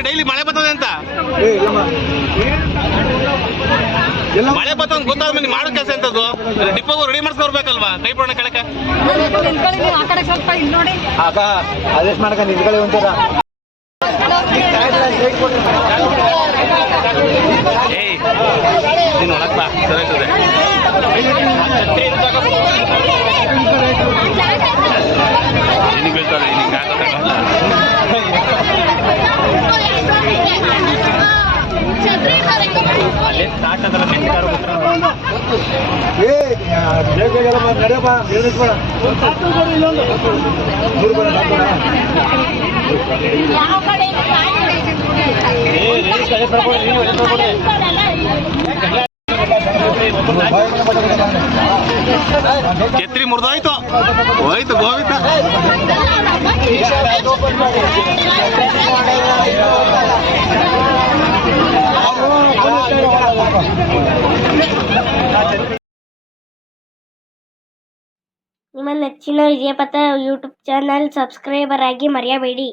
ಹೇಳ್ರಿ ಡೈಲಿ ಮಳೆ ಬರ್ತದೆ ಅಂತ? ಮಳೆ ಬರ್ತದೆ ಗೊತ್ತಾದ ಮೇಲೆ ಮಾಡೋ ಕೆಲಸ ಎಂತದ್ದು? ಡಿಪ್ಪೋಗೂ ರೆಡಿ ಮಾಡ್ಸ್ಕೊರ್ಬೇಕಲ್ವಾ ಕೈ ಬಿಡೋಣ ಕೆಳಕ್ಕೆ ನಿಂತ್ಕೊಳ್ಳಿ ನೀವು ಆ ಕಡೆ ಸ್ವಲ್ಪ ಇಲ್ಲಿ ನೋಡಿ ಆಗ ಅದೆಷ್ಟು ನಿಂತ್ಕೊಳ್ಳಿ ಒಂಥರ. ಏಯ್ ನೀನು ಒಳಗೆ ಬಾ ಸರಿಯಾಗ್ತದೆ ಏ ನಡೆಯಪ್ಪ ನಿಲ್ಲಿಸ್ಬೇಡ ಮಾತಾಡ್ಬೇಡ. ಛತ್ರಿ ಮುರಿದೋಯ್ತು. ಹೋಯ್ತು ಗೋವಿಂದ. ನಿಮ್ಮ ನೆಚ್ಚಿನ ವಿಜಯಪಥ ಯೂಟ್ಯೂಬ್ ಚಾನಲ್ ಸಬ್ಸ್ಕ್ರೈಬರ್ ಆಗಿ ಮರೆಯಬೇಡಿ